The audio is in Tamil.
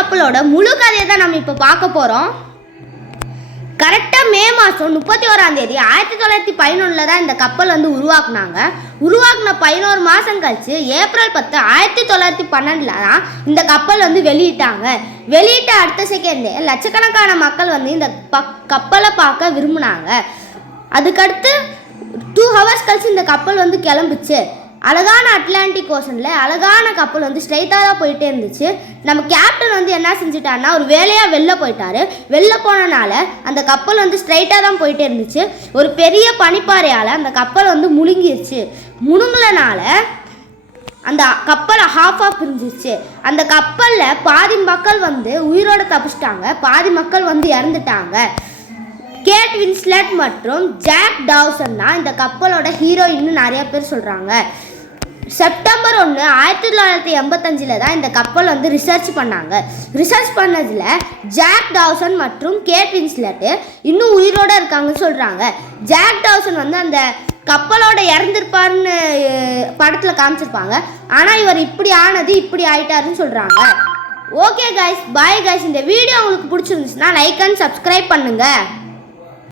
கப்பலோட முழு கதையை தான் நம்ம இப்போ பார்க்க போகிறோம் கரெக்டாக மே மாதம் முப்பத்தி ஓராம் தேதி ஆயிரத்தி தொள்ளாயிரத்தி பதினொன்றில் தான் இந்த கப்பல் வந்து உருவாக்குனாங்க. உருவாக்குன பதினோரு மாதம் கழிச்சு ஏப்ரல் பத்து ஆயிரத்தி தொள்ளாயிரத்தி பன்னெண்டில் தான் இந்த கப்பல் வந்து வெளியிட்டாங்க. வெளியிட்ட அடுத்த செகண்டே லட்சக்கணக்கான மக்கள் வந்து இந்த பக் கப்பலை பார்க்க விரும்பினாங்க. அதுக்கடுத்து டூ ஹவர்ஸ் கழிச்சு இந்த கப்பல் வந்து கிளம்புச்சு. அழகான அட்லாண்டிக் ஓஷனில் அழகான கப்பல் வந்து ஸ்ட்ரைட்டாக தான் போயிட்டே இருந்துச்சு. நம்ம கேப்டன் வந்து என்ன செஞ்சுட்டாருன்னா ஒரு வேலையாக வெளில போயிட்டாரு. வெளில போனனால அந்த கப்பல் வந்து ஸ்ட்ரைட்டாக தான் போயிட்டே இருந்துச்சு. ஒரு பெரிய பனிப்பாறையால் அந்த கப்பல் வந்து முழுங்கிருச்சு. முழுங்கலனால அந்த கப்பலை ஹாஃப் ஆஃப் பிரிஞ்சிருச்சு. அந்த கப்பலில் பாதி மக்கள் வந்து உயிரோட தப்பிச்சிட்டாங்க. பாதி மக்கள் வந்து இறந்துட்டாங்க. கேட் வின்ஸ்லெட் மற்றும் ஜாக் டவுசன் தான் இந்த கப்பலோட ஹீரோயின்னு நிறைய பேர் சொல்கிறாங்க செப்டம்பர் ஒன்று ஆயிரத்தி தொள்ளாயிரத்தி எண்பத்தஞ்சில் தான் இந்த கப்பல் வந்து ரிசர்ச் பண்ணாங்க. ரிசர்ச் பண்ணதில் ஜாக் டவுசன் மற்றும் கேட் வின்ஸ்லெட்டு இன்னும் உயிரோடு இருக்காங்கன்னு சொல்கிறாங்க ஜாக் டவுசன் வந்து அந்த கப்பலோட இறந்துருப்பாருன்னு படத்தில் காமிச்சிருப்பாங்க. ஆனால் இவர் இப்படி ஆனது இப்படி ஆயிட்டாருன்னு சொல்கிறாங்க ஓகே கைஸ் பாய் கைஸ் இந்த வீடியோ உங்களுக்கு பிடிச்சிருந்துச்சுன்னா லைக் அண்ட் சப்ஸ்கிரைப் பண்ணுங்கள்